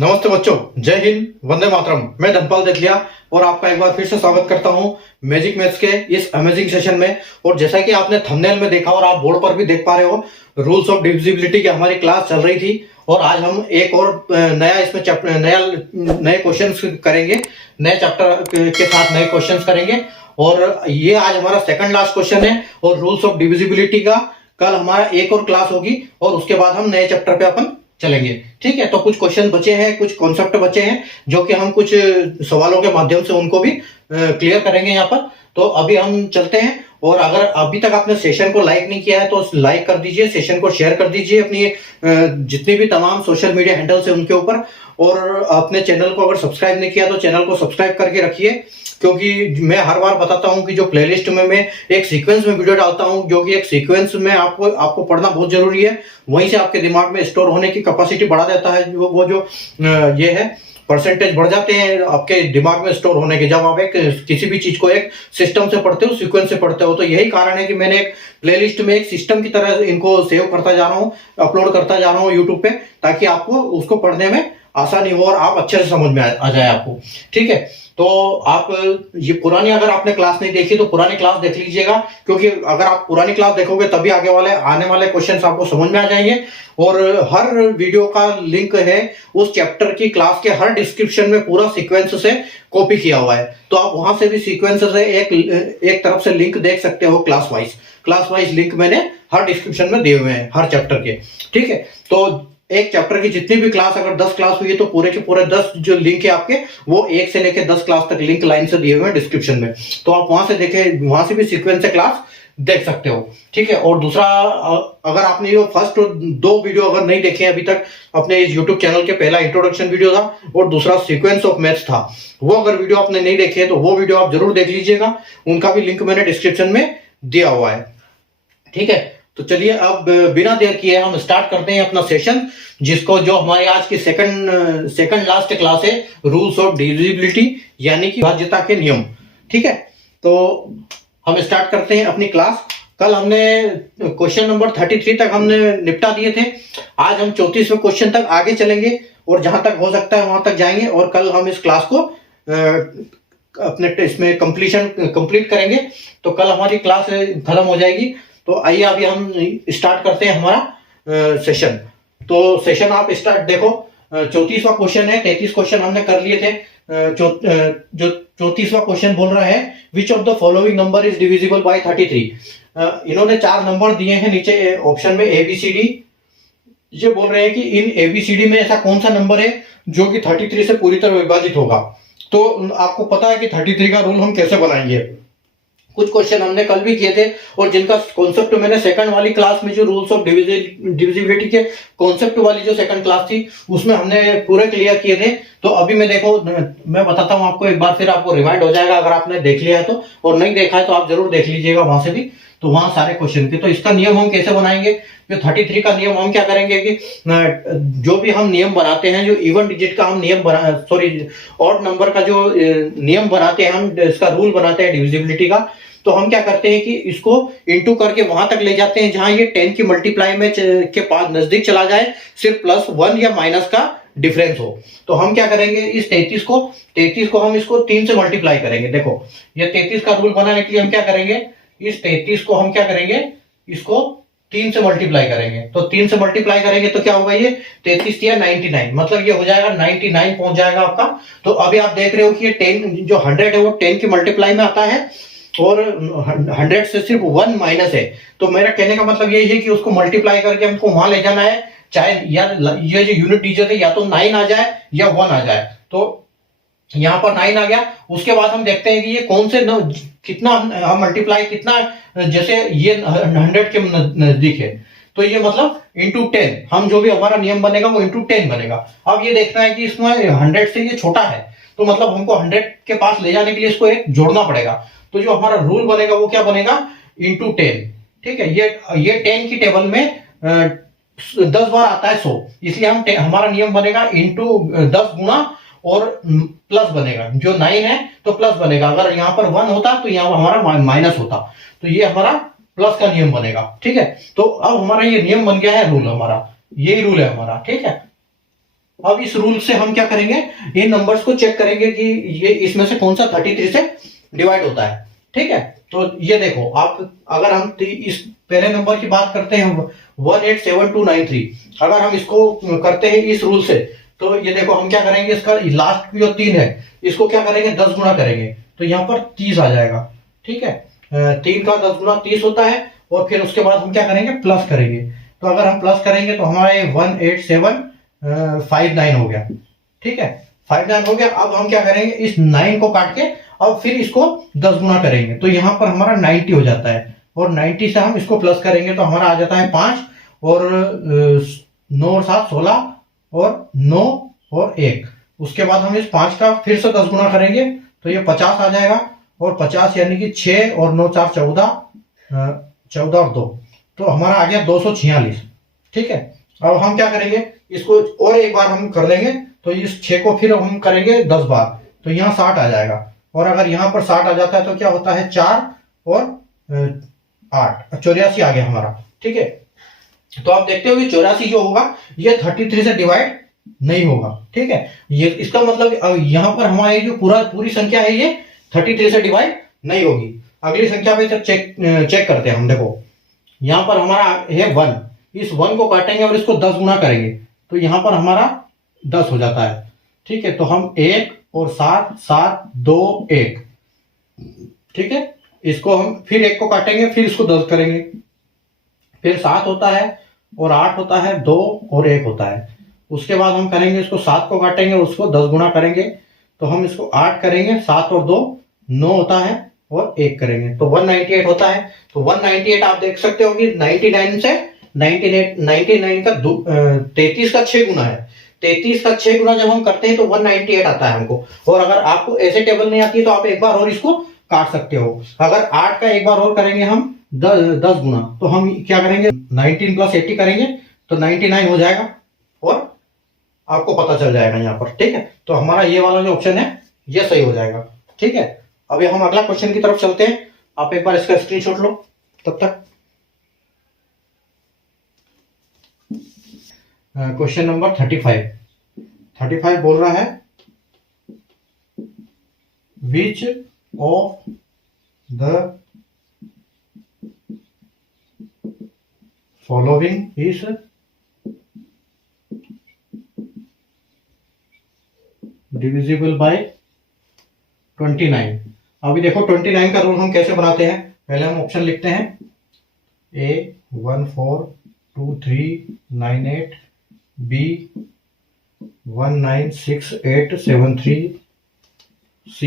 नमस्ते बच्चों, जय हिंद, वंदे मातरम। मैं धनपाल देखलिया और आपका एक बार फिर से स्वागत करता हूं मैजिक मैथ्स के इस अमेजिंग सेशन में। और जैसा कि आपने थंबनेल में देखा और आप बोर्ड पर भी देख पा रहे हो, रूल्स ऑफ डिविजिबिलिटी की हमारी क्लास चल रही थी और आज हम एक और नया इसमें चैप्टर नए क्वेश्चंस करेंगे, नए चैप्टर के साथ नए क्वेश्चंस करेंगे। और ये आज हमारा सेकंड लास्ट क्वेश्चन है और रूल्स ऑफ डिविजिबिलिटी का कल हमारा एक और क्लास होगी और उसके बाद हम नए चैप्टर पे अपन चलेंगे। ठीक है, तो कुछ क्वेश्चन बचे हैं, कुछ कॉन्सेप्ट बचे हैं जो कि हम कुछ सवालों के माध्यम से उनको भी क्लियर करेंगे यहाँ पर। तो अभी हम चलते हैं और अगर अभी तक आपने सेशन को लाइक नहीं किया है तो लाइक कर दीजिए, सेशन को शेयर कर दीजिए अपनी जितनी भी तमाम सोशल मीडिया हैंडल्स है उनके ऊपर। और अपने चैनल को अगर सब्सक्राइब नहीं किया तो चैनल को सब्सक्राइब करके रखिए, क्योंकि मैं हर बार बताता हूं कि जो प्लेलिस्ट में मैं एक सीक्वेंस में वीडियो डालता हूं, जो कि एक सीक्वेंस में आपको पढ़ना बहुत जरूरी है। वहीं से आपके दिमाग में स्टोर होने की कैपेसिटी बढ़ा देता है। वो जो ये है परसेंटेज बढ़ जाते हैं आपके दिमाग में स्टोर होने के, जब आप एक किसी भी चीज को एक सिस्टम से पढ़ते हो, सीक्वेंस से पढ़ते हो। तो यही कारण है कि मैंने एक प्लेलिस्ट में एक सिस्टम की तरह इनको सेव करता जा रहा हूँ, अपलोड करता जा रहा हूँ यूट्यूब पे, ताकि आपको उसको पढ़ने में आसानी हो और आप अच्छे से समझ में आ जाए आपको। ठीक है, तो आप ये पुरानी अगर आपने क्लास नहीं देखी तो पुरानी क्लास देख लीजिएगा, क्योंकि अगर आप पुरानी क्लास देखोगे तभी आने वाले क्वेश्चंस आपको समझ में आ जाएंगे। और हर वीडियो का लिंक है उस चैप्टर की क्लास के हर डिस्क्रिप्शन में पूरा सीक्वेंस से कॉपी किया हुआ है, तो आप वहां से भी सीक्वेंस से एक तरफ से लिंक देख सकते हो। क्लास वाइज लिंक मैंने हर डिस्क्रिप्शन में दिए हुए हैं हर चैप्टर के। ठीक है, तो एक चैप्टर की जितनी भी क्लास, अगर 10 क्लास हुई है तो पूरे के पूरे 10 जो लिंक है आपके, वो 1 से लेकर 10 क्लास तक लिंक लाइन से दिए हुए हैं डिस्क्रिप्शन में। तो आप वहां से देखें, वहां से भी सीक्वेंस से क्लास देख सकते हो। ठीक है, और दूसरा, अगर आपने ये फर्स्ट 2 वीडियो अगर नहीं देखे अभी तक अपने इस यूट्यूब चैनल के, पहला इंट्रोडक्शन वीडियो था और दूसरा सीक्वेंस ऑफ मैथ्स था, वो अगर वीडियो आपने नहीं देखे तो वो वीडियो आप जरूर देख लीजिएगा। उनका भी लिंक मैंने डिस्क्रिप्शन में दिया हुआ है। ठीक है, तो चलिए अब बिना देर किए हम स्टार्ट करते हैं अपना सेशन, जिसको जो हमारी आज की सेकंड लास्ट क्लास है, रूल्स ऑफ डिविजिबिलिटी, यानी कि भाज्यता के नियम। ठीक है, तो हम स्टार्ट करते हैं अपनी क्लास। कल हमने क्वेश्चन नंबर 33 तक हमने निपटा दिए थे। आज हम 34वें क्वेश्चन तक आगे चलेंगे और जहां तक हो सकता है वहां तक जाएंगे और कल हम इस क्लास को अपने इसमें कंप्लीट करेंगे। तो कल हमारी क्लास खत्म हो जाएगी। तो आइए अभी हम स्टार्ट करते हैं हमारा सेशन। तो सेशन आप स्टार्ट देखो, 34वां क्वेश्चन है, 33 क्वेश्चन हमने कर लिए थे। जो 34वां क्वेश्चन बोल रहा है, which of the following number is divisible by 33। इन्होंने 4 नंबर दिए हैं नीचे ऑप्शन में ABCD। ये बोल रहे हैं कि इन ABCD में ऐसा कौन सा नंबर है जो कि 33 से पूरी तरह विभाजित होगा। तो आपको पता है कि 33 का रूल हम कैसे बनाएंगे। कुछ क्वेश्चन हमने कल भी किए थे और जिनका कॉन्सेप्ट मैंने सेकंड वाली क्लास में, जो रूल्स ऑफ डिविजिबिलिटी के कॉन्सेप्ट वाली जो सेकंड क्लास थी, उसमें हमने पूरे क्लियर किए थे। तो अभी मैं बताता हूं आपको, एक बार फिर आपको रिमाइंड हो जाएगा अगर आपने देख लिया है तो, और नहीं देखा है तो आप जरूर देख लीजिएगा वहां से भी। तो वहां सारे क्वेश्चन थे। तो इसका नियम हम कैसे बनाएंगे, जो 33 का नियम हम क्या करेंगे कि जो भी हम नियम बनाते हैं, जो इवन डिजिट का हम ऑड नंबर का जो नियम बनाते हैं, हम इसका रूल बनाते हैं डिविजिबिलिटी का, तो हम क्या करते हैं कि इसको इंटू करके वहां तक ले जाते हैं जहां ये 10 की मल्टीप्लाई में के पास नजदीक चला जाए, सिर्फ +1 या माइनस का डिफरेंस हो। तो हम क्या करेंगे, इस 33 को हम इसको 3 से मल्टीप्लाई करेंगे। देखो, ये 33 का रूल बनाने के लिए हम क्या करेंगे, इस 33 को हम क्या करेंगे, इसको 3 से मल्टीप्लाई करेंगे। तो 3 से मल्टीप्लाई करेंगे तो क्या होगा, ये 33 या 99, मतलब ये हो जाएगा 99 पहुंच जाएगा आपका। तो अभी आप देख रहे हो कि ये 10 जो 100 है वो 10 की मल्टीप्लाई में आता है और 100 से सिर्फ 1 माइनस है। तो मेरा कहने का मतलब यही है कि उसको मल्टीप्लाई करके हमको वहां ले जाना है, चाहे ये जो यूनिट डिजिट है या तो 9 आ जाए या 1 आ जाए। तो यहाँ पर 9 आ गया। उसके बाद हम देखते हैं कि ये कौन से कितना हम मल्टीप्लाई कितना, जैसे ये 100 के नजदीक है तो ये मतलब इंटू 10, हम जो भी हमारा नियम बनेगा वो इंटू 10 बनेगा। अब ये देखना है कि इसमें 100 से ये छोटा है, तो मतलब हमको 100 के पास ले जाने के लिए इसको एक जोड़ना पड़ेगा। तो जो हमारा रूल बनेगा वो क्या बनेगा, इंटू 10। ठीक है, ये 10 की टेबल में 10 बार आता है 100, इसलिए हमारा नियम बनेगा इंटू 10 गुणा और प्लस बनेगा। जो 9 है तो प्लस बनेगा, अगर यहाँ पर 1 होता तो यहाँ हमारा माइनस होता, तो ये हमारा प्लस का नियम बनेगा। ठीक है, तो अब हमारा ये नियम बन गया है, रूल हमारा यही रूल है हमारा। ठीक है, अब इस रूल से हम क्या करेंगे, इन नंबर्स को चेक करेंगे कि ये इसमें से कौन सा 33 से डिवाइड होता है। ठीक है, तो ये देखो आप, अगर हम इस पहले नंबर की बात करते हैं 187293, अगर हम इसको करते हैं इस रूल से, तो ये देखो हम क्या करेंगे, इसका लास्ट जो 3 है इसको क्या करेंगे 10 गुना करेंगे, तो यहाँ पर 30 आ जाएगा। ठीक है, 3 का 10 गुना 30 होता है, और फिर उसके बाद हम क्या करेंगे प्लस करेंगे, तो अगर हम प्लस करेंगे तो हमारे 18759 हो गया। ठीक है, 59 हो गया। अब हम क्या करेंगे, इस 9 को काट के अब फिर इसको 10 गुना करेंगे, तो यहाँ पर हमारा 90 हो जाता है, और 90 से हम इसको प्लस करेंगे तो हमारा आ जाता है 5, और 9 और 7 16, और 9 और 1। उसके बाद हम इस 5 का फिर से 10 गुना करेंगे तो ये 50 आ जाएगा, और 50 यानी कि 6 और 9 4 14, 14 और 2, तो हमारा आ गया 246। ठीक है, अब हम क्या करेंगे, इसको और एक बार हम कर लेंगे, तो इस 6 को फिर हम करेंगे 10 बार, तो यहाँ 60 आ जाएगा, और अगर यहाँ पर 60 आ जाता है तो क्या होता है 4 और 8, 84 आ गया हमारा। ठीक है, तो आप देखते हो कि 84 जो होगा ये 33 से डिवाइड नहीं होगा। ठीक है, ये इसका मतलब यहाँ पर हमारी जो पूरी संख्या है ये 33 से डिवाइड नहीं होगी। अगली संख्या पे चेक करते हैं हम। देखो यहाँ पर हमारा है 1, इस 1 को काटेंगे और इसको 10 गुना करेंगे, तो यहाँ पर हमारा 10 हो जाता है। ठीक है, तो हम 1 और 7 7 2 1। ठीक है, इसको हम फिर 1 को काटेंगे, फिर इसको 10 करेंगे, फिर 7 होता है और 8 होता है, 2 और 1 होता है। उसके बाद हम करेंगे इसको 7 को काटेंगे, उसको 10 गुना करेंगे, तो हम इसको 8 करेंगे, 7 और 2 9 होता है, और 1 करेंगे तो 198 होता है। तो 198 आप देख सकते हो कि 99 से 99 का 33 का 6 गुना है। 33 का 6 गुना जब हम करते हैं तो 198 आता है हमको। और अगर आपको ऐसे टेबल नहीं आती तो आप एक बार और इसको काट सकते हो। अगर 8 का एक बार और करेंगे हम 10 गुना, तो हम क्या करेंगे 19 प्लस 80 करेंगे तो 99 हो जाएगा, और आपको पता चल जाएगा यहाँ पर। ठीक है, तो हमारा ये वाला जो ऑप्शन है ये सही हो जाएगा। ठीक है, अभी हम अगला क्वेश्चन की तरफ चलते हैं। आप एक बार इसका स्क्रीनशॉट लो तब तक। क्वेश्चन नंबर 35 बोल रहा है, which of the following is divisible by 29। अभी देखो 29 का रूल हम कैसे बनाते हैं। पहले हम ऑप्शन लिखते हैं, A 142398, B 196873, C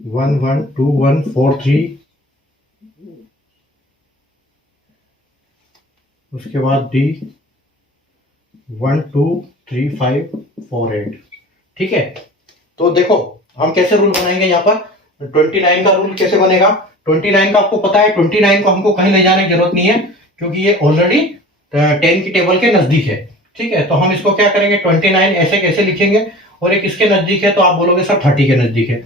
112143, उसके बाद D 123548। ठीक है, तो देखो हम कैसे रूल बनाएंगे यहाँ पर। 29 का रूल कैसे बनेगा, 29 का आपको पता है, 29 को हमको कहीं ले जाने की जरूरत नहीं है, क्योंकि ये ऑलरेडी 10 की टेबल के नजदीक है। ठीक है, तो हम इसको क्या करेंगे 29 ऐसे कैसे लिखेंगे, और एक इसके नजदीक है तो आप बोलोगे सर 30 के नजदीक है,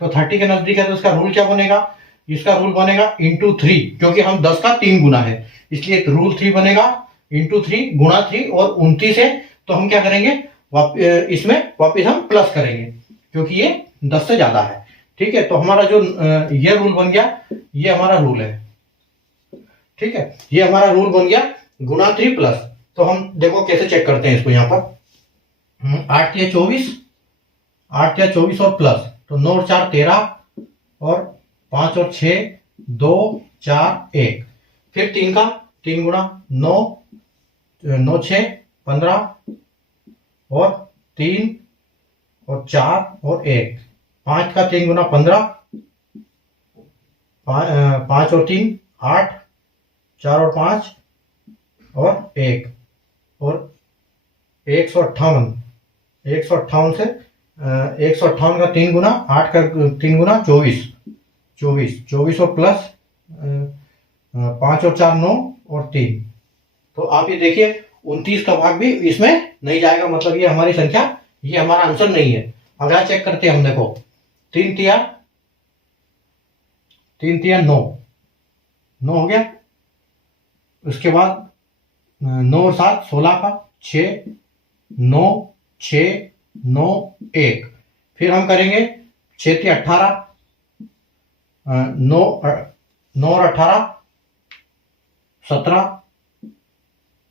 तो 30 के नजदीक है तो इसका रूल क्या बनेगा, इसका रूल बनेगा इंटू 3, क्योंकि हम 10 का 3 गुना है, इसलिए रूल 3 बनेगा इंटू 3 गुणा 3, और 29 है तो हम क्या करेंगे इसमें वापिस हम प्लस करेंगे, क्योंकि ये 10 से ज्यादा है। ठीक है, तो हमारा जो ये रूल बन गया, ये हमारा रूल है। ठीक है, ये हमारा रूल बन गया गुणा 3 प्लस। तो हम देखो कैसे चेक करते हैं इसको, यहाँ पर 8 या 24, 8 या 24 और प्लस, तो 9 और 4 13, और 5 और 6 2 4 1, फिर 3 का 3 गुणा 9 9 6 15, और 3 और 4 और 1, 5 का 3 गुना 15, 5 और 3 8, 4 और 5 और 1, और 158 से 158 का 3 गुना 8 का 3 गुना 24 और प्लस 5 और 4 9 और 3, तो आप ये देखिए 29 का भाग भी इसमें नहीं जाएगा, मतलब ये हमारी संख्या, ये हमारा आंसर नहीं है। अगला चेक करते हैं हम। देखो 3 तिया 9 हो गया, उसके बाद 9 और 7 16 का 6 9, 6, 9, 1। फिर हम करेंगे 6 × 18, 9 और 18 17,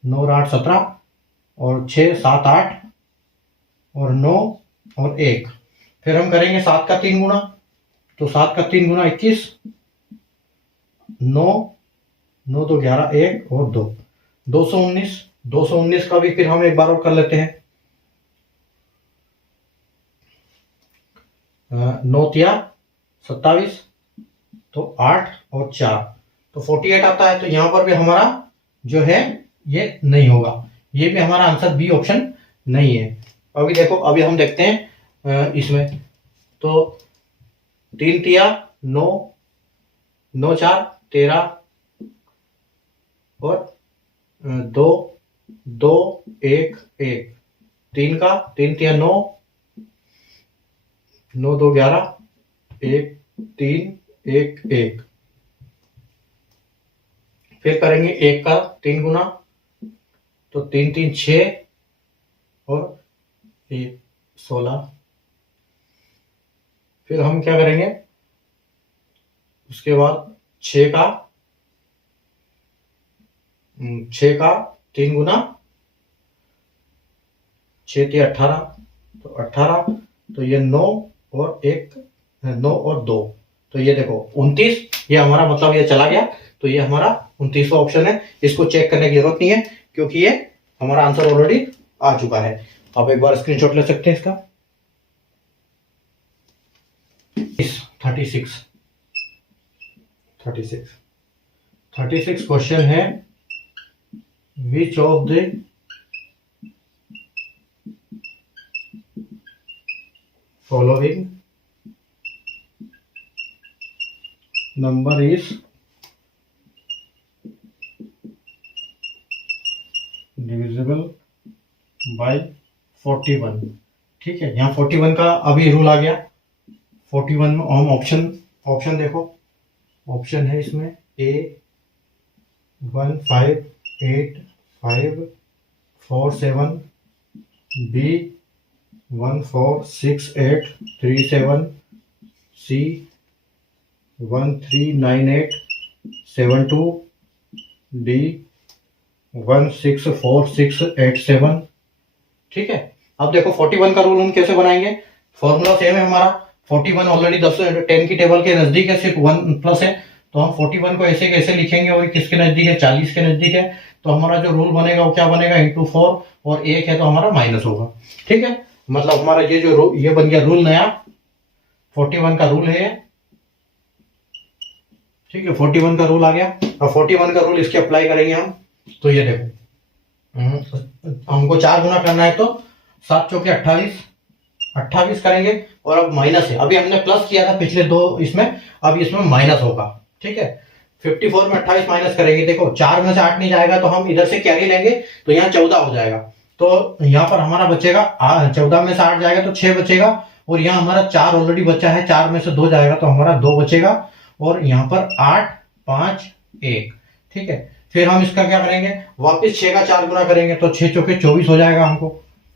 9 और 8 17, और 6 7 8, और 9 और 1। फिर हम करेंगे 7 का 3 गुना, तो 7 का 3 गुना 21, 9, 9 2 11, 1 और 2, 219। 219 का भी फिर हम एक बार और कर लेते हैं। 9 तिया 27, तो 8 और 4, तो 48 आता है। तो यहां पर भी हमारा जो है ये नहीं होगा, ये भी हमारा आंसर बी ऑप्शन नहीं है। अभी देखो, अभी हम देखते हैं इसमें, तो 3 तिया 9, 9 4 13, और 2 2 1 1, 3 का 3 तिया 9, 9 2 11, 1 3 1 1। फिर करेंगे 1 का 3 गुना, तो 3 3 6, और 1 16। फिर हम क्या करेंगे, उसके बाद 6 का 3 गुना, 6 3 18, तो 18, तो ये 9 और 1, 9 और 2, तो ये देखो 29, ये हमारा मतलब ये चला गया। तो ये हमारा 29वां ऑप्शन है, इसको चेक करने की जरूरत नहीं है क्योंकि ये हमारा आंसर ऑलरेडी आ चुका है। आप एक बार स्क्रीनशॉट ले सकते हैं इसका। 36 36 36 क्वेश्चन है, which of the following number is divisible by 41। ठीक है, यहाँ 41 का अभी रूल आ गया। 41 में हम ऑप्शन देखो, ऑप्शन है इसमें A 1 5 8 5 4 7, B 1 4 6 8 3 7, C 1 3 9 8 7 2, D 1 6 4 6 8 7। ठीक है, अब देखो 41 का रूल हम कैसे बनाएंगे। फॉर्मूला सेम है हमारा, 41 ऑलरेडी 10 की टेबल के नजदीक है, सिर्फ 1 प्लस है, तो हम 41 को ऐसे कैसे लिखेंगे, और किसके नजदीक है, 40 के नजदीक है। तो हमारा जो रूल बनेगा वो क्या बनेगा, इंटू 4, और 1 है तो हमारा माइनस होगा। ठीक है, मतलब हमारा ये जो ये बन गया रूल नया, 41 का रूल है। ठीक है, 41 का रूल आ गया। अब 41 का रूल इसके अप्लाई करेंगे हम, तो ये देखो, हमको 4 गुना करना है, तो 7 चौके 28 करेंगे, और अब माइनस है, अभी हमने प्लस किया था पिछले दो इसमें, अब इसमें माइनस होगा। ठीक है, 54 में 28 माइनस करेंगे, देखो 4 में से 8 नहीं जाएगा तो हम इधर से कैरी लेंगे, तो यहाँ 14 हो जाएगा। तो यहाँ पर हमारा बचेगा 14 में से 8 जाएगा तो 6 बचेगा, और यहाँ हमारा 4 ऑलरेडी बचा है, 4 में से 2 जाएगा तो हमारा 2 बचेगा, और यहाँ पर 8 5 1। ठीक है, फिर हम इसका क्या करेंगे, वापस 6 का 4 गुना करेंगे, तो 6 चौके 24 हो जाएगा हमको,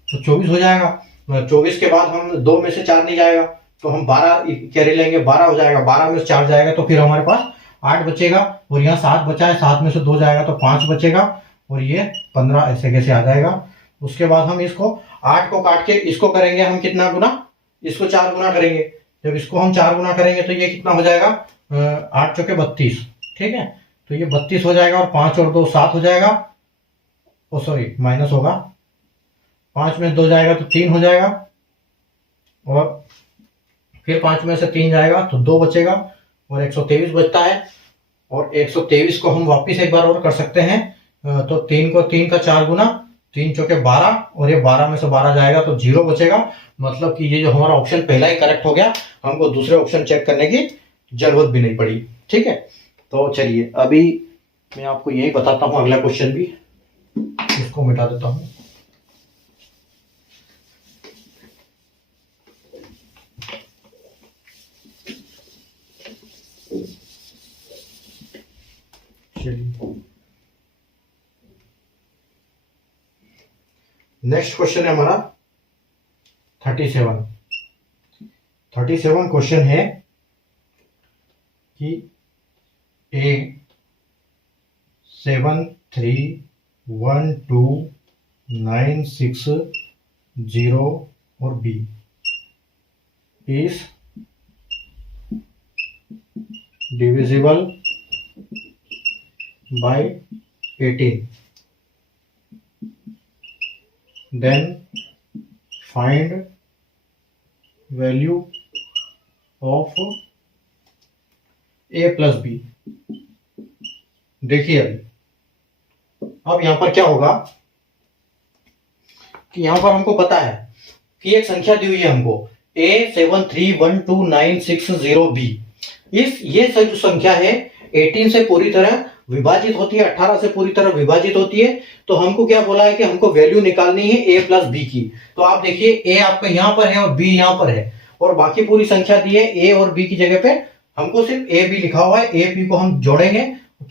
तो 24 हो जाएगा। 24 के बाद हम 2 में से 4 नहीं जाएगा, तो हम 12 कैरी लेंगे, 12 हो जाएगा, 12 में से 4 जाएगा तो फिर हमारे पास 8 बचेगा, और यहाँ 7 बचा है, 7 में से 2 जाएगा तो 5 बचेगा, और ये 15 ऐसे कैसे आ जाएगा। उसके बाद हम इसको 8 को काट के इसको करेंगे हम कितना गुना, इसको 4 गुना करेंगे। जब इसको हम 4 गुना करेंगे तो ये कितना हो जाएगा, 8 चौके 32। ठीक है, तो ये 32 हो जाएगा, और 5 और 2 7 हो जाएगा, ओ सॉरी माइनस होगा, 5 में 2 जाएगा तो 3 हो जाएगा, और फिर 5 में से 3 जाएगा तो 2 बचेगा, और 123 बचता है। और 123 को हम वापिस एक बार और कर सकते हैं, तो 3 का 4 गुना, 3 चौके 12, और ये 12 में से 12 जाएगा तो 0 बचेगा। मतलब कि ये जो हमारा ऑप्शन पहला ही करेक्ट हो गया, हमको दूसरे ऑप्शन चेक करने की जरूरत भी नहीं पड़ी। ठीक है, तो चलिए अभी मैं आपको यही बताता हूँ, अगला क्वेश्चन भी, इसको मिटा देता हूँ। नेक्स्ट क्वेश्चन है हमारा 37। 37 क्वेश्चन है कि A7312960 और B is divisible by 18, then find value of A plus B। देखिए अब यहां पर क्या होगा कि यहां पर हमको पता है कि एक संख्या दी हुई है हमको A7312960B। ये जो संख्या है 18 से पूरी तरह विभाजित होती है, 18 से पूरी तरह विभाजित होती है। तो हमको क्या बोला है कि हमको वैल्यू निकालनी है A प्लस बी की। तो आप देखिए A आपका यहां पर है और B यहां पर है और बाकी पूरी संख्या दी है A और B की जगह पे हमको सिर्फ A B लिखा हुआ है। A B को हम जोड़ेंगे,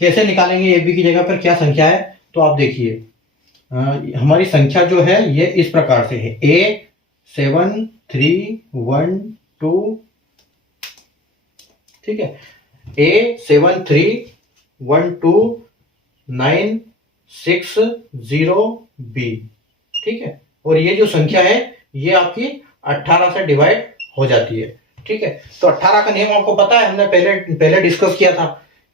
कैसे निकालेंगे A B की जगह पर क्या संख्या है। तो आप देखिए हमारी संख्या जो है ये इस प्रकार से है A7312, ठीक है, A7312960B, ठीक है। और ये जो संख्या है ये आपकी 18 से डिवाइड हो जाती है, ठीक है। तो 18 का नियम आपको पता है, हमने पहले डिस्कस किया था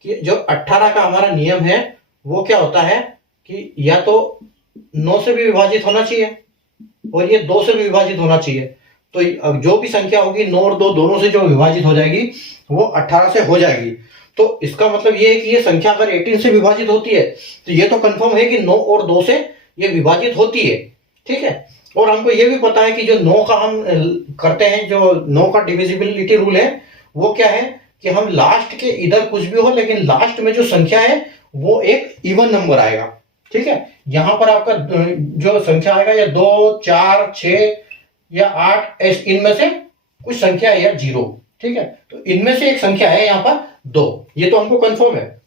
कि जो 18 का हमारा नियम है वो क्या होता है कि या तो 9 से भी विभाजित होना चाहिए और ये 2 से भी विभाजित होना चाहिए। तो अब जो भी संख्या होगी 9 और 2 दोनों से जो विभाजित हो जाएगी वो 18 से हो जाएगी। तो इसका मतलब ये है कि ये संख्या अगर 18 से विभाजित होती है तो ये तो कंफर्म है कि 9 और 2 से ये विभाजित होती है, ठीक है। और हमको ये भी पता है कि जो 9 का हम करते हैं, जो 9 का डिविजिबिलिटी रूल है वो क्या है कि हम लास्ट के इधर कुछ भी हो लेकिन लास्ट में जो संख्या है वो एक इवन नंबर आएगा, ठीक है। यहां पर आपका जो संख्या आएगा या 2 4 6 या 8 इनमें से कुछ संख्या है या 0, ठीक है। तो इनमें से एक संख्या है यहां पर 2, ये तो हमको कंफर्म है।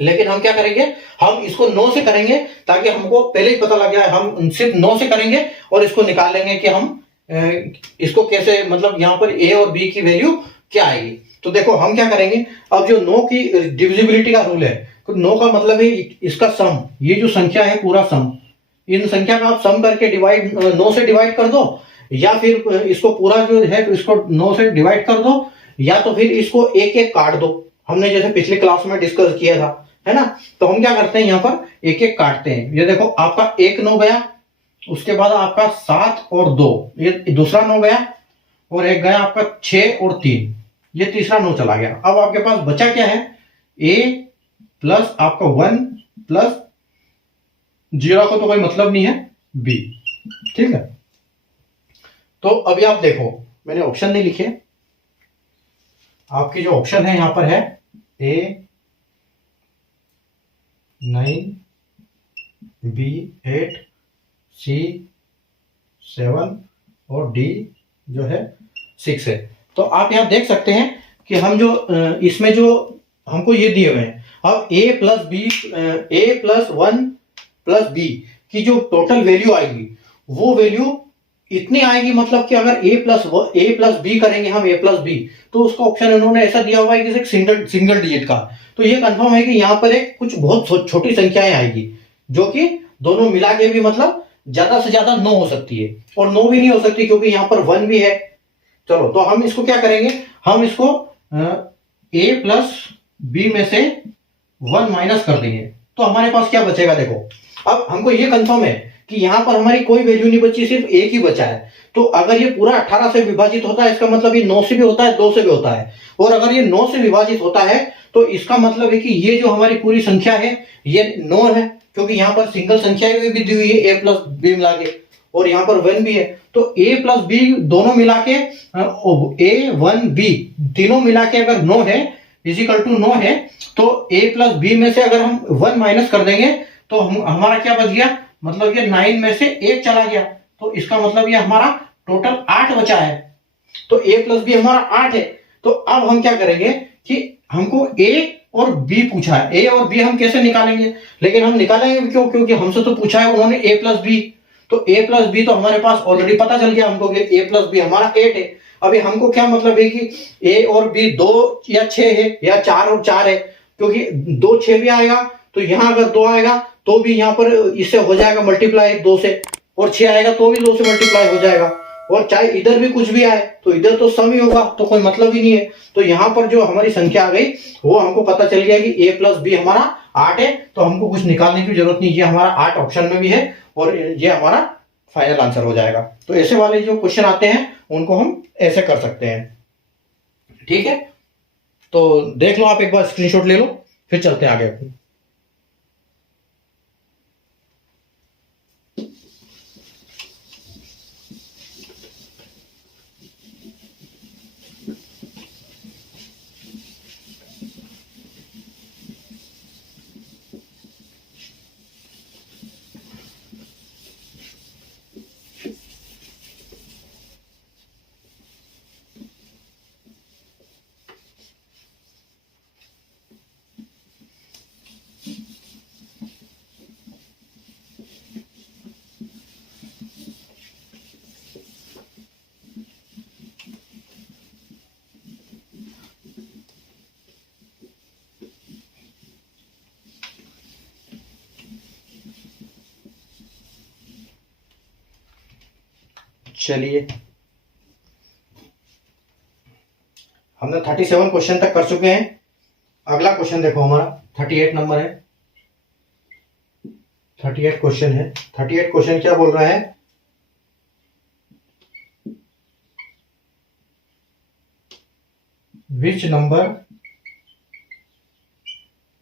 लेकिन हम क्या करेंगे, हम इसको 9 से करेंगे ताकि हमको पहले ही पता लग जाए। हम सिर्फ 9 से करेंगे और इसको निकाल लेंगे कि हम इसको कैसे, मतलब यहां पर A और B की वैल्यू क्या आएगी। तो देखो हम क्या करेंगे, अब जो 9 की डिविजिबिलिटी का रूल है, तो 9 का मतलब है इसका सम, ये जो संख्या है पूरा सम, इन संख्या का आप सम करके डिवाइड 9 से डिवाइड कर दो, या फिर इसको पूरा जो है इसको 9 से डिवाइड कर दो, या तो फिर इसको एक एक काट दो। हमने जैसे पिछली क्लास में डिस्कस किया था, है ना। तो हम क्या करते हैं यहाँ पर एक एक काटते हैं। ये देखो आपका एक 9 गया, उसके बाद आपका 7 और 2, ये दूसरा 9 गया, और एक गया आपका 6 और 3, ये तीसरा 9 चला गया। अब आपके पास बचा क्या है, A प्लस आपका 1 प्लस 0 को तो कोई मतलब नहीं है B, ठीक है। तो अभी आप देखो मैंने ऑप्शन नहीं लिखे, आपकी जो ऑप्शन है यहां पर है A9, B8, C7 और D जो है 6 है। तो आप यहां देख सकते हैं कि हम जो इसमें जो हमको ये दिए हुए हैं, अब A प्लस 1 प्लस B की जो टोटल वैल्यू आएगी वो वैल्यू इतनी आएगी, मतलब कि अगर A प्लस बी करेंगे हम A प्लस बी, तो उसका ऑप्शन इन्होंने ऐसा दिया हुआ है कि सिंगल डिजिट का। तो ये कंफर्म है कि यहाँ पर एक कुछ बहुत छोटी संख्याएं आएगी जो कि दोनों मिला के भी मतलब ज्यादा से ज्यादा 9 हो सकती है, और 9 भी नहीं हो सकती क्योंकि यहाँ पर 1 भी है। चलो तो हम इसको क्या करेंगे, हम इसको A प्लस बी में से 1 माइनस कर देंगे, तो हमारे पास क्या बचेगा। देखो अब हमको ये कंफर्म है कि यहां पर हमारी कोई वैल्यू नहीं बची, सिर्फ एक ही बचा है। तो अगर ये पूरा 18 से विभाजित होता है, इसका मतलब ये 9 से भी होता है, 2 से भी होता है। और अगर ये 9 से विभाजित होता है तो इसका मतलब है कि ये जो हमारी पूरी संख्या है ये 9 है, क्योंकि यहाँ पर सिंगल संख्या भी दी हुई है A प्लस बी मिला के, और यहाँ पर 1 भी है। तो A प्लस बी दोनों मिला के A1B तीनों मिला के अगर 9 है इजिकल टू 9 है, तो A प्लस बी में से अगर हम 1 माइनस कर देंगे तो हमारा क्या बच गया, मतलब ये 9 में से 1 चला गया। तो इसका मतलब ये हमारा टोटल 8 बचा है। तो A प्लस बी हमारा 8 है। तो अब हम क्या करेंगे कि हमको A और B पूछा है, A और B हम कैसे निकालेंगे, लेकिन हम निकालेंगे क्यों, क्योंकि हमसे तो पूछा है उन्होंने A प्लस बी। तो ए प्लस बी तो हमारे पास ऑलरेडी पता चल गया हमको कि ए प्लस बी हमारा 8 है। अभी हमको क्या मतलब है कि ए और बी 2 या 6 है या 4 और 4 है, क्योंकि 2 6 भी आएगा तो यहाँ अगर 2 आएगा तो भी यहाँ पर इससे हो जाएगा मल्टीप्लाई 2 से, और 6 आएगा तो भी 2 से मल्टीप्लाई हो जाएगा, और चाहे इधर भी कुछ भी आए तो इधर तो सम ही होगा, तो कोई मतलब ही नहीं है। तो यहाँ पर जो हमारी संख्या आ गई वो हमको पता चल गया कि ए प्लस बी हमारा 8 है, तो हमको कुछ निकालने की जरूरत नहीं, ये हमारा 8 ऑप्शन में भी है और ये हमारा फाइनल आंसर हो जाएगा। तो ऐसे वाले जो क्वेश्चन आते हैं उनको हम ऐसे कर सकते हैं। ठीक है, तो देख लो, आप एक बार स्क्रीनशॉट ले लो, फिर चलते हैं आगे। चलिए, हमने 37 क्वेश्चन तक कर चुके हैं। अगला क्वेश्चन देखो, हमारा 38 नंबर है, 38 क्वेश्चन है। 38 क्वेश्चन क्या बोल रहा है, which number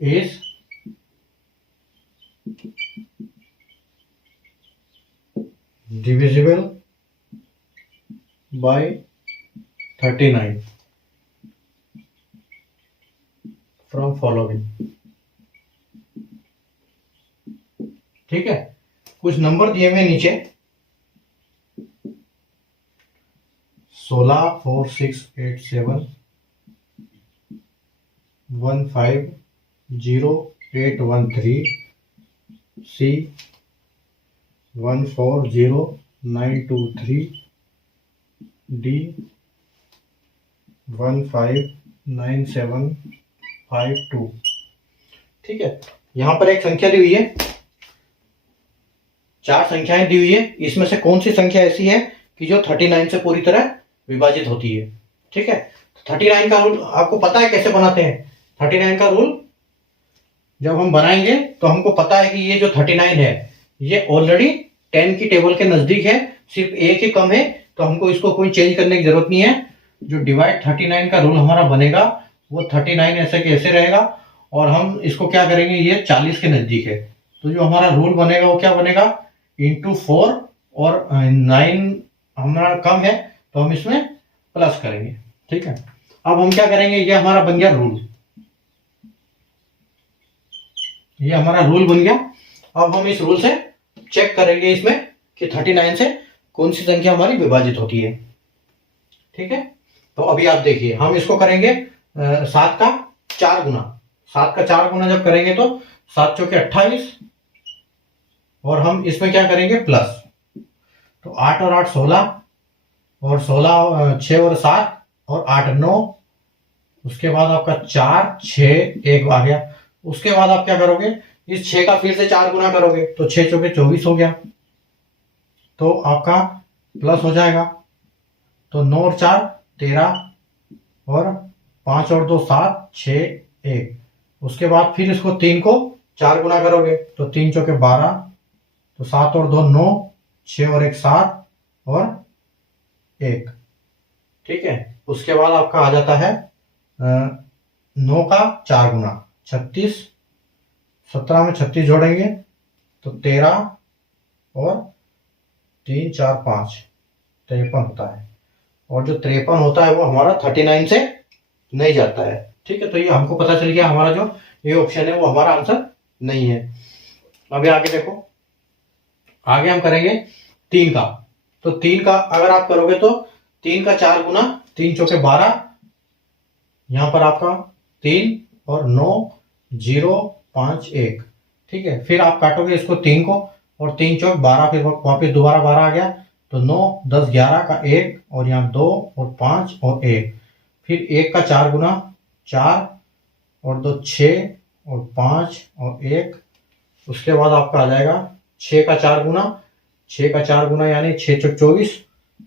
is divisible by 39 from following। ठीक है, कुछ नंबर दिए हुए नीचे 16 4 6 8 7 1 5 0 8 1 3 C 1 4 0 9 2 3 D 1 5 9 7 5 2। ठीक है, यहां पर एक संख्या दी हुई है, 4 संख्याएं दी हुई है, इसमें से कौन सी संख्या ऐसी है कि जो 39 से पूरी तरह विभाजित होती है। ठीक है, 39 का रूल आपको पता है कैसे बनाते हैं। 39 का रूल जब हम बनाएंगे तो हमको पता है कि ये जो 39 है ये ऑलरेडी 10 की टेबल के नजदीक है, सिर्फ एक ही कम है, तो हमको इसको कोई चेंज करने की जरूरत नहीं है। जो डिवाइड 39 का रूल हमारा बनेगा वो 39 ऐसे के ऐसे रहेगा, और हम इसको क्या करेंगे, ये 40 के नजदीक है, तो जो हमारा रूल बनेगा वो क्या बनेगा, इंटू 4, और 9 हमारा कम है तो हम इसमें प्लस करेंगे। ठीक है, अब हम क्या करेंगे, ये हमारा बन गया रूल, ये हमारा रूल बन गया। अब हम इस रूल से चेक करेंगे इसमें कि 39 से कौन सी संख्या हमारी विभाजित होती है। ठीक है, तो अभी आप देखिए, हम इसको करेंगे 7 का 4 गुना। 7 का 4 गुना जब करेंगे तो 7 चौके 28, और हम इसमें क्या करेंगे प्लस, तो 8 और 8 16, और 16 6 और 7, और 8 9, उसके बाद आपका 4 6 1 आ गया। उसके बाद आप क्या करोगे, इस 6 का फिर से 4 गुना करोगे तो 6 चौके 24 हो गया, तो आपका प्लस हो जाएगा, तो 9 और 4 13, और 5 और 2 7 6 1। उसके बाद फिर इसको 3 को 4 गुना करोगे तो 3 चौके 12, तो 7 और 2 9, 6 और 1 7, और 1। ठीक है, उसके बाद आपका आ जाता है 9 का 4 गुना 36, 17 में 36 जोड़ेंगे तो 13, और 3 4 5 53 होता है, और जो 53 होता है वो हमारा 39 से नहीं जाता है। ठीक है, तो ये हमको पता चल गया, हमारा जो ये ऑप्शन है वो हमारा आंसर नहीं है। अभी आगे देखो, आगे हम करेंगे 3 का, तो 3 का अगर आप करोगे तो 3 का 4 गुना 3 चौके 12, यहां पर आपका 3 और 9 0 5 1। ठीक है, फिर आप काटोगे इसको 3 को, और 3 चौक 12, फिर वापस दोबारा 12 आ गया, तो 9 10 11 का 1, और यहाँ 2 और 5 और 1, फिर 1 का 4 गुना 4 और 2 6 और 5 और 1, उसके बाद आपका आ जाएगा 6 का 4 गुना, 6 का 4 गुना यानी 6 चौक 24,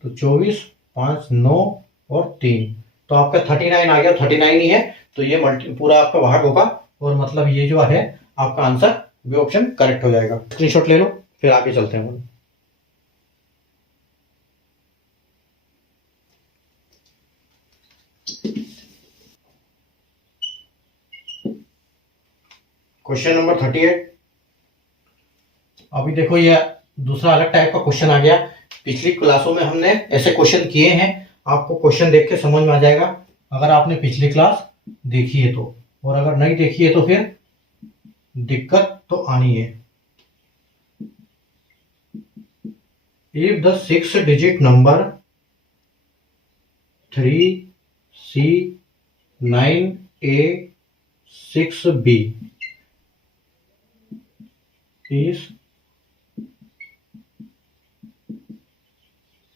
तो 24 5 9 और 3, तो आपका 39 आ गया, 39 ही है, तो ये पूरा आपका भाग होगा, और मतलब ये जो है आपका आंसर भी ऑप्शन करेक्ट हो जाएगा। स्क्रीनशॉट ले लो, फिर आगे चलते हैं। Question number 38। अभी देखो ये दूसरा अलग टाइप का क्वेश्चन आ गया। पिछली क्लासों में हमने ऐसे क्वेश्चन किए हैं, आपको क्वेश्चन देख के समझ में आ जाएगा अगर आपने पिछली क्लास देखी है तो, और अगर नहीं देखी है तो फिर दिक्कत तो आनी है। If the 6 digit number 3C9A6B is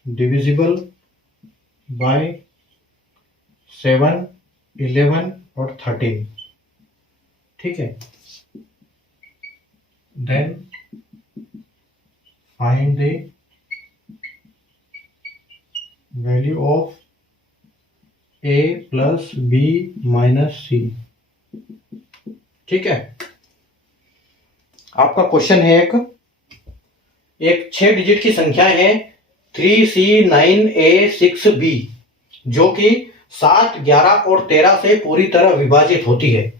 divisible by 7, 11 और 13, ठीक है, then find the value of A plus B minus C। ठीक है, आपका क्वेश्चन है एक 6 डिजिट की संख्या है 3C9A6B, जो कि 7, 11 और 13 से पूरी तरह विभाजित होती है।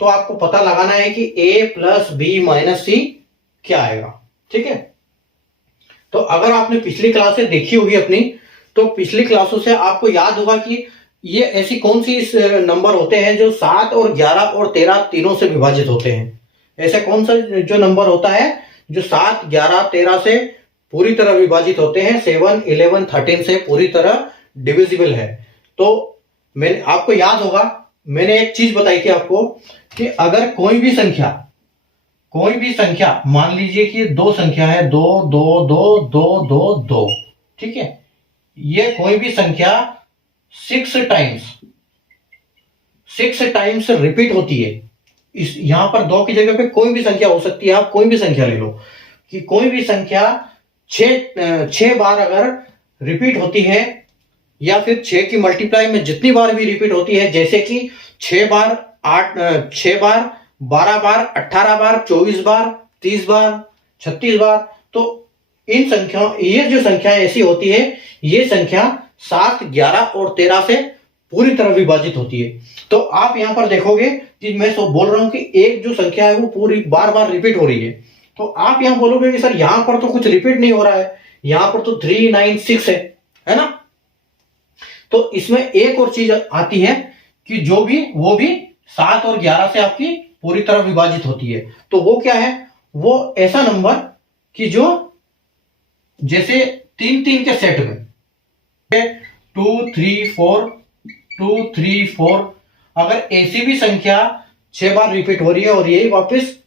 तो आपको पता लगाना है कि A plus B minus C क्या आएगा। ठीक है, तो अगर आपने पिछली क्लासें देखी होगी अपनी, तो पिछली क्लासों से आपको याद होगा कि ये ऐसी कौन सी नंबर होते हैं जो 7 और 11 और 13 तीनों से विभाजित होते हैं। ऐसे कौन सा जो नंबर होता है जो 7, 11, 13 से पूरी तरह विभाजित होते हैं, 7, 11, 13 से पूरी तरह डिविजिबल है। तो मैंने आपको याद होगा, मैंने एक चीज बताई थी आपको कि अगर कोई भी संख्या मान लीजिए कि 2 संख्या है, 2 2 2 2 2 2, ठीक है, ये कोई भी संख्या 6 टाइम्स रिपीट होती है। इस यहां पर 2 की जगह पे कोई भी संख्या हो सकती है, आप कोई भी संख्या ले लो कि कोई भी संख्या 6 बार अगर रिपीट होती है, या फिर 6 की मल्टीप्लाई में जितनी बार भी रिपीट होती है, जैसे कि 6 बार 6 बार 12 बार 18 बार 24 बार 30 बार 36 बार, तो इन संख्याओं, ये जो संख्या ऐसी होती है, ये संख्या 7, 11 और 13 से पूरी तरह विभाजित होती है। तो आप यहां पर देखोगे कि मैं बोल रहा हूं कि एक जो संख्या है वो पूरी बार बार रिपीट हो रही है, तो आप यहां बोलोगे कि सर यहां पर तो कुछ रिपीट नहीं हो रहा है, यहां पर तो 3 9 6 है ना। तो इसमें एक और चीज आती है कि वो भी 7 और 11 से आपकी पूरी तरह विभाजित होती है। तो वो क्या है, वो ऐसा नंबर कि जो जैसे 3 3 के सेट में 2 3 4 2 3 4, अगर ऐसी भी संख्या 6 बार रिपीट हो रही है और यही वापस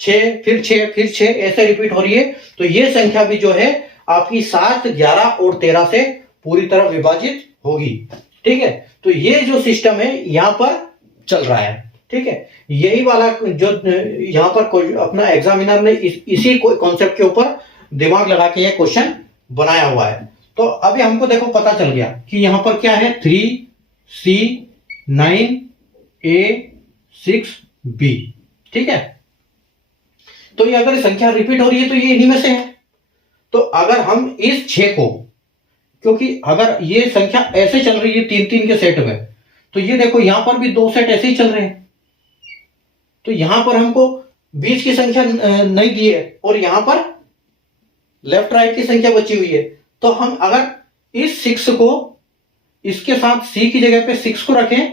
6 फिर 6 फिर 6 ऐसे रिपीट हो रही है, तो ये संख्या भी जो है आपकी 7, 11 और 13 से पूरी तरह विभाजित होगी। ठीक है, तो ये जो सिस्टम है यहां पर चल रहा है। ठीक है, यही वाला जो यहां पर अपना एग्जामिनर ने इसी कॉन्सेप्ट के ऊपर दिमाग लगा के ये क्वेश्चन बनाया हुआ है। तो अभी हमको देखो पता चल गया कि यहां पर क्या है, 3C9A6B। ठीक है, तो ये अगर संख्या रिपीट हो रही है तो ये इन्हीं में से है। तो अगर हम इस 6 को, क्योंकि अगर ये संख्या ऐसे चल रही है 3 3 के सेट में, तो ये देखो यहां पर भी 2 सेट ऐसे ही चल रहे हैं, तो यहां पर हमको बीच की संख्या नहीं दी है और यहां पर लेफ्ट राइट की संख्या बची हुई है। तो हम अगर इस 6 को इसके साथ C की जगह पे 6 को रखें,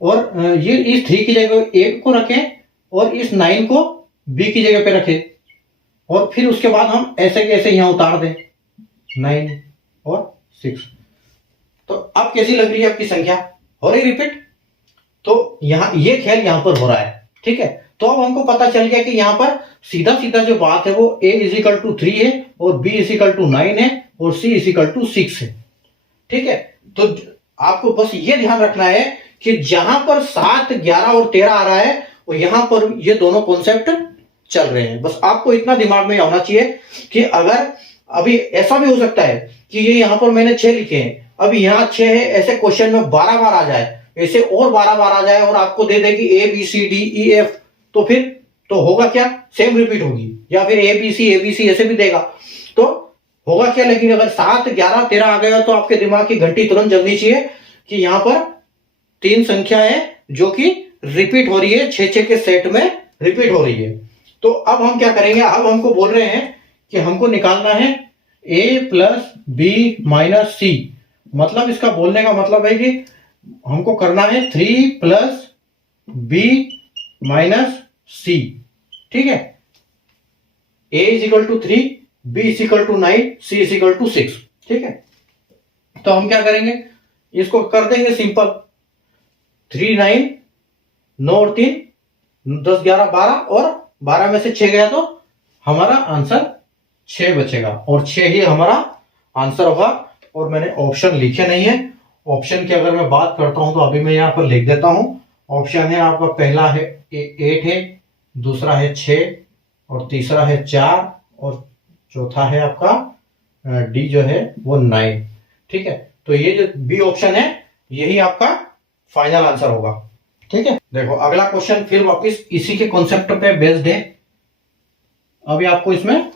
और ये इस 3 की जगह 8 को रखें, और इस 9 को B की जगह पे रखें, और फिर उसके बाद हम ऐसे कैसे यहां उतार दें 9 और 6, तो अब कैसी लग रही है आपकी संख्या, हो रही रिपीट। तो यहां ये खेल यहां पर हो रहा है। ठीक है, तो अब हमको पता चल गया कि यहाँ पर सीधा सीधा जो बात है वो a इजिकल टू 3 है और b इजिकल टू 9 है और c इजिकल टू 6 है। ठीक है, तो आपको बस ये ध्यान रखना है कि जहां पर 7, 11 और 13 आ रहा है और यहां पर ये दोनों कॉन्सेप्ट चल रहे हैं। बस आपको इतना दिमाग में होना चाहिए कि अगर अभी ऐसा भी हो सकता है कि ये यहां पर मैंने 6 लिखे हैं, अभी यहां 6 है, ऐसे क्वेश्चन में 12 बार आ जाए, ऐसे और 12 बार आ जाए और आपको दे दे कि A B C D E F, तो फिर तो होगा क्या, सेम रिपीट होगी, या फिर ए बी सी ऐसे भी देगा तो होगा क्या। लेकिन अगर 7, 11, 13 आ गया तो आपके दिमाग की घंटी तुरंत जगनी चाहिए कि यहां पर 3 संख्या है जो कि रिपीट हो रही है, 6 के सेट में रिपीट हो रही है। तो अब हम क्या करेंगे, अब हमको बोल रहे हैं कि हमको निकालना है a प्लस बी माइनस सी। मतलब इसका बोलने का मतलब है कि हमको करना है 3 प्लस बी माइनस सी। ठीक है, a is equal to 3, b is equal to 9, c is equal to 6। ठीक है, तो हम क्या करेंगे, इसको कर देंगे सिंपल, 3, 9, 9 और 3, 10, 11, 12 और 12 में से 6 गया तो हमारा आंसर 6 बचेगा और 6 ही हमारा आंसर होगा। और मैंने ऑप्शन लिखे नहीं है, ऑप्शन की अगर मैं बात करता हूं तो अभी मैं यहां पर लिख देता हूं। ऑप्शन है आपका, पहला है 8 है, दूसरा है 6 और तीसरा है 4 और चौथा है आपका डी जो है वो 9। ठीक है, तो ये जो बी ऑप्शन है यही आपका फाइनल आंसर होगा। ठीक है, देखो अगला क्वेश्चन फिर वापस इसी के कॉन्सेप्ट पे बेस्ड है। अभी आपको इसमें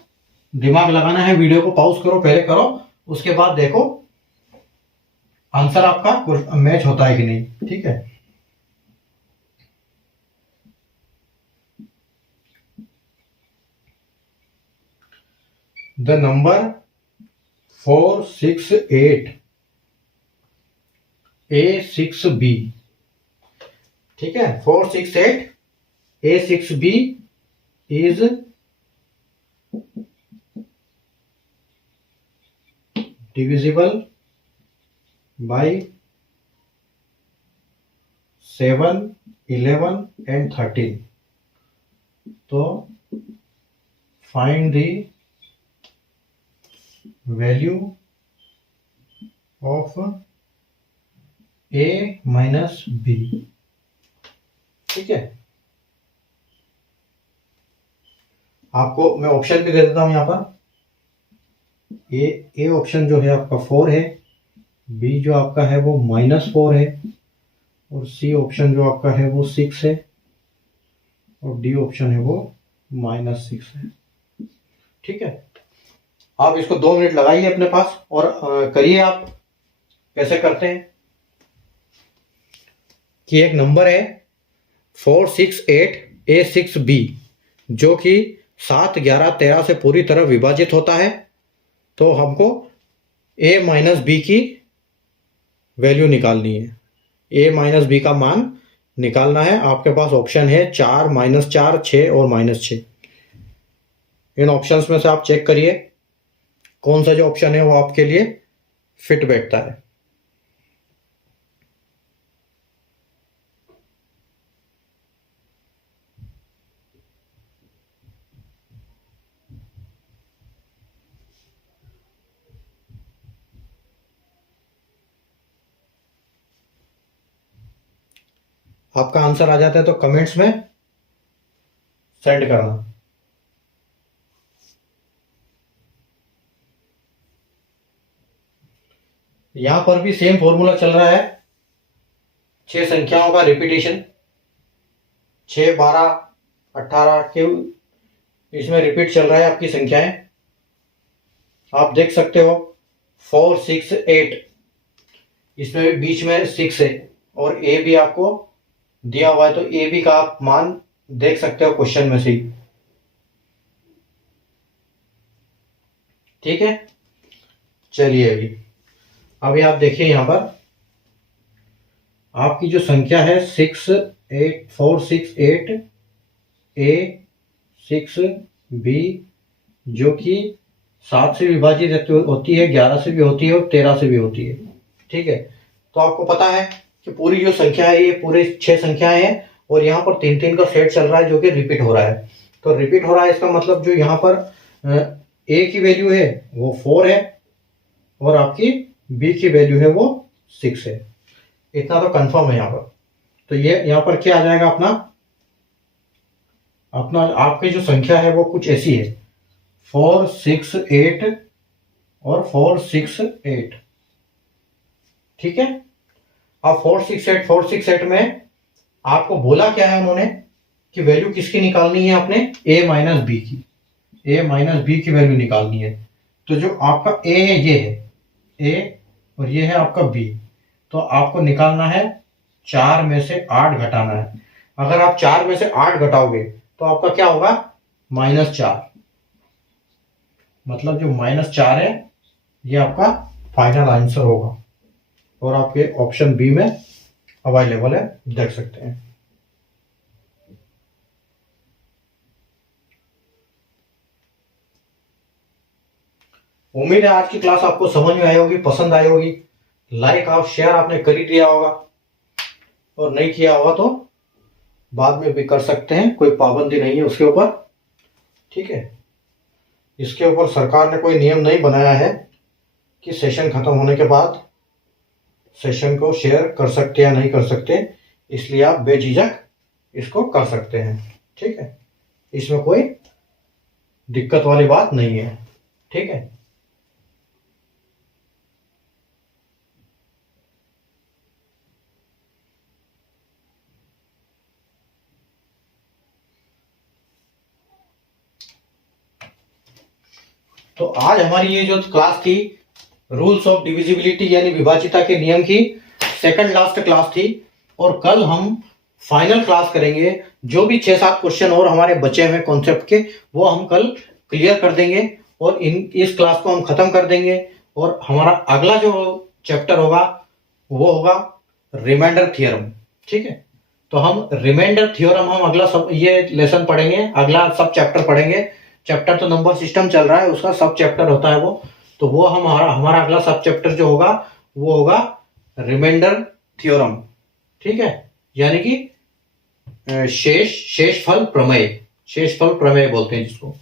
दिमाग लगाना है, वीडियो को पॉज करो, पहले करो, उसके बाद देखो आंसर आपका मैच होता है कि नहीं। ठीक है, द नंबर 4, 6, 8 A6B। ठीक है, 4, 6, 8 A6B is divisible by 7, 11 and 13। तो find the value of a minus b। ठीक है, आपको मैं ऑप्शन भी दे देता हूं यहां पर। ए ऑप्शन जो है आपका 4 है, बी जो आपका है वो -4 है और सी ऑप्शन जो आपका है वो 6 है और डी ऑप्शन है वो -6 है। ठीक है, आप इसको 2 मिनट लगाइए अपने पास और करिए आप कैसे करते हैं कि एक नंबर है 4, 6, 8 A6B जो कि 7, 11, 13 से पूरी तरह विभाजित होता है। तो हमको a माइनस बी की वैल्यू निकालनी है, a माइनस बी का मान निकालना है। आपके पास ऑप्शन है 4, -4, 6 और -6। इन ऑप्शंस में से आप चेक करिए कौन सा जो ऑप्शन है वो आपके लिए फिट बैठता है। आपका आंसर आ जाता है तो कमेंट्स में सेंड करना। यहां पर भी सेम फॉर्मूला चल रहा है, 6 संख्याओं का रिपीटेशन, 6, 12, 18 के इसमें रिपीट चल रहा है आपकी संख्याएं। आप देख सकते हो 4, 6, 8 इसमें बीच में 6 है और ए भी आपको दिया हुआ है, तो ए बी का आप मान देख सकते हो क्वेश्चन में से। ठीक है, चलिए अभी आप देखिए यहां पर आपकी जो संख्या है 6, 8, 4, 6, 8 A6B जो कि 7 से विभाजित होती है, 11 से भी होती है और 13 से भी होती है। ठीक है, तो आपको पता है कि पूरी जो संख्या है ये पूरे 6 संख्याएं हैं और यहाँ पर 3 3 का सेट चल रहा है जो कि रिपीट हो रहा है। तो रिपीट हो रहा है इसका मतलब जो यहाँ पर ए की वैल्यू है वो 4 है और आपकी बी की वैल्यू है वो 6 है। इतना तो कंफर्म है यहाँ पर। तो ये यहाँ पर क्या आ जाएगा अपना अपना आपकी जो संख्या है वो कुछ ऐसी है 4 6 8 और 4 6 8। ठीक है। अब 4 6 8 में आपको बोला क्या है उन्होंने कि वैल्यू किसकी निकालनी है आपने a माइनस बी की, a माइनस बी की वैल्यू निकालनी है। तो जो आपका a है ये है a और ये है आपका b। तो आपको निकालना है 4 में से 8 घटाना है। अगर आप 4 में से 8 घटाओगे तो आपका क्या होगा -4। मतलब जो -4 है ये आपका फाइनल आंसर होगा और आपके ऑप्शन बी में अवेलेबल है, देख सकते हैं। उम्मीद है आज की क्लास आपको समझ में आई होगी, पसंद आई होगी। लाइक और शेयर आपने कर ही दिया होगा और नहीं किया होगा तो बाद में भी कर सकते हैं, कोई पाबंदी नहीं है उसके ऊपर। ठीक है। इसके ऊपर सरकार ने कोई नियम नहीं बनाया है कि सेशन खत्म होने के बाद सेशन को शेयर कर सकते या नहीं कर सकते, इसलिए आप बेझिझक इसको कर सकते हैं। ठीक है। इसमें कोई दिक्कत वाली बात नहीं है। ठीक है। तो आज हमारी ये जो क्लास थी रूल्स ऑफ डिविजिबिलिटी यानी विभाज्यता के नियम की सेकंड लास्ट क्लास थी और कल हम फाइनल क्लास करेंगे। जो भी 6 7 क्वेश्चन और हमारे बचे हुए कॉन्सेप्ट के वो हम कल क्लियर कर देंगे और इस क्लास को हम खत्म कर देंगे। और हमारा अगला जो चैप्टर होगा वो होगा रिमाइंडर थ्योरम। ठीक है। तो हम रिमाइंडर थ्योरम हम अगला सब ये लेसन पढ़ेंगे, अगला सब चैप्टर पढ़ेंगे। चैप्टर तो नंबर सिस्टम चल रहा है, उसका सब चैप्टर होता है वो। तो वो हमारा अगला सब चैप्टर जो होगा वो होगा रिमाइंडर थ्योरम। ठीक है। यानी कि शेषफल प्रमेय बोलते हैं जिसको।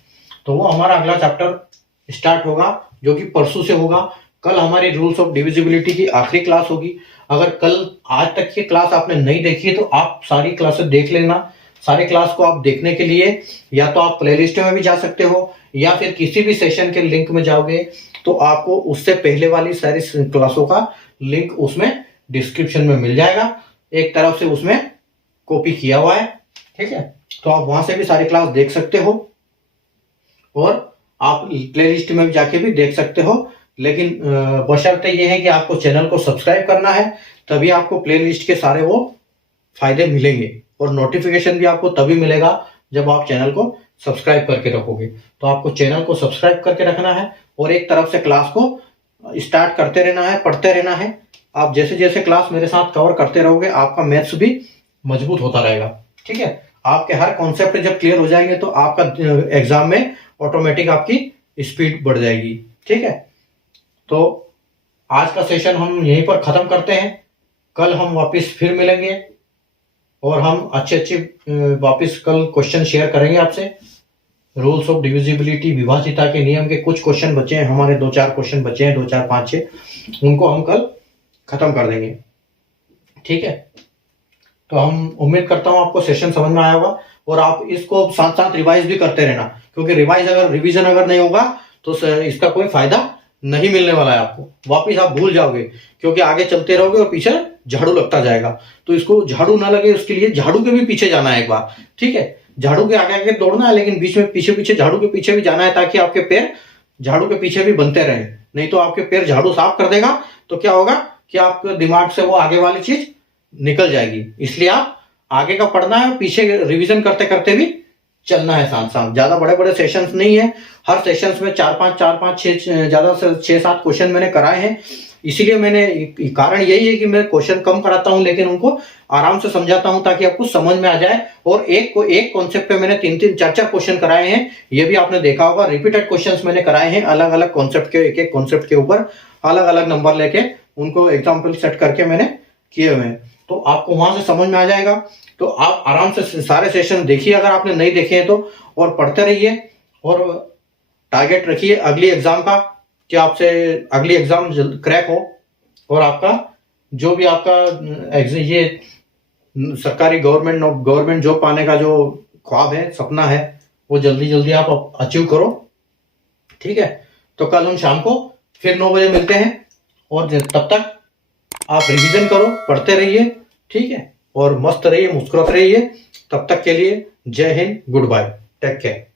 तो वो हमारा अगला चैप्टर स्टार्ट होगा जो कि परसों से होगा। कल हमारी रूल्स ऑफ डिविजिबिलिटी की आखिरी क्लास होगी। अगर कल आज तक की क्लास आपने नहीं देखी है तो आप सारी क्लासेस देख लेना। सारी क्लास को आप देखने के लिए या तो आप प्लेलिस्ट में भी जा सकते हो या फिर किसी भी सेशन के लिंक में जाओगे तो आपको उससे पहले वाली सारी क्लासों का लिंक उसमें डिस्क्रिप्शन में मिल जाएगा। एक तरफ से उसमें कॉपी किया हुआ है। ठीक है। तो आप वहां से भी सारी क्लास देख सकते हो और आप प्लेलिस्ट में जाके भी देख सकते हो। लेकिन बशर्ते ये है कि आपको चैनल को सब्सक्राइब करना है, तभी आपको प्लेलिस्ट के सारे वो फायदे मिलेंगे और नोटिफिकेशन भी आपको तभी मिलेगा जब आप चैनल को सब्सक्राइब करके रखोगे। तो आपको चैनल को सब्सक्राइब करके रखना है और एक तरफ से क्लास को स्टार्ट करते रहना है, पढ़ते रहना है। आप जैसे जैसे क्लास मेरे साथ कवर करते रहोगे आपका मैथ्स भी मजबूत होता रहेगा। ठीक है। आपके हर कॉन्सेप्ट जब क्लियर हो जाएंगे तो आपका एग्जाम में ऑटोमेटिक आपकी स्पीड बढ़ जाएगी। ठीक है। तो आज का सेशन हम यहीं पर खत्म करते हैं। कल हम वापस फिर मिलेंगे और हम अच्छे वापस कल क्वेश्चन शेयर करेंगे आपसे। रूल्स ऑफ डिविजिबिलिटी विभाज्यता के नियम के कुछ क्वेश्चन बचे हैं हमारे, 2 4 क्वेश्चन बचे हैं, 2 4 5 6, उनको हम कल खत्म कर देंगे। ठीक है। तो हम उम्मीद करता हूं आपको सेशन समझ में आया होगा और आप इसको साथ साथ रिवाइज भी करते रहना, क्योंकि रिवीजन अगर नहीं होगा तो इसका कोई फायदा नहीं मिलने वाला है आपको। वापिस आप भूल जाओगे क्योंकि आगे चलते रहोगे और पीछे झाड़ू लगता जाएगा। तो इसको झाड़ू ना लगे उसके लिए झाड़ू के भी पीछे जाना है एक बार। ठीक है। झाड़ू के आगे आगे दौड़ना है लेकिन बीच में पीछे पीछे झाड़ू के पीछे भी जाना है ताकि आपके पैर झाड़ू के पीछे भी बनते रहे। नहीं तो आपके पैर झाड़ू साफ कर देगा तो क्या होगा कि आपके दिमाग से वो आगे वाली चीज निकल जाएगी। इसलिए आप आगे का पढ़ना है, पीछे रिविजन करते करते भी चलना है साथ साथ। ज्यादा बड़े बड़े सेशंस नहीं है, हर सेशंस में 4 5 6 ज्यादा से 6 7 क्वेश्चन मैंने कराए हैं। इसीलिए मैंने कारण यही है कि मैं क्वेश्चन कम कराता हूं लेकिन उनको आराम से समझाता हूं ताकि आपको समझ में आ जाए। और एक कॉन्सेप्ट पे मैंने 3 3 4 4 क्वेश्चन कराए हैं, ये भी आपने देखा होगा। रिपीटेड क्वेश्चंस मैंने कराए हैं, अलग अलग कॉन्सेप्ट के, एक कॉन्सेप्ट के ऊपर अलग अलग नंबर लेके उनको एग्जाम्पल सेट करके मैंने किए हुए हैं। तो आपको वहां से समझ में आ जाएगा। तो आप आराम से सारे सेशन देखिए अगर आपने नहीं देखे हैं तो, और पढ़ते रहिए और टारगेट रखिए अगली एग्जाम का कि आपसे अगली एग्जाम क्रैक हो और आपका जो भी आपका ये सरकारी गवर्नमेंट जॉब पाने का जो ख्वाब है, सपना है, वो जल्दी जल्दी आप अचीव करो। ठीक है, तो कल हम शाम को फिर 9 बजे मिलते हैं और तब तक आप रिवीजन करो, पढ़ते रहिए। ठीक है, और मस्त रहिए, मुस्कुराते रहिए। तब तक के लिए जय हिंद, गुड बाय, टेक केयर।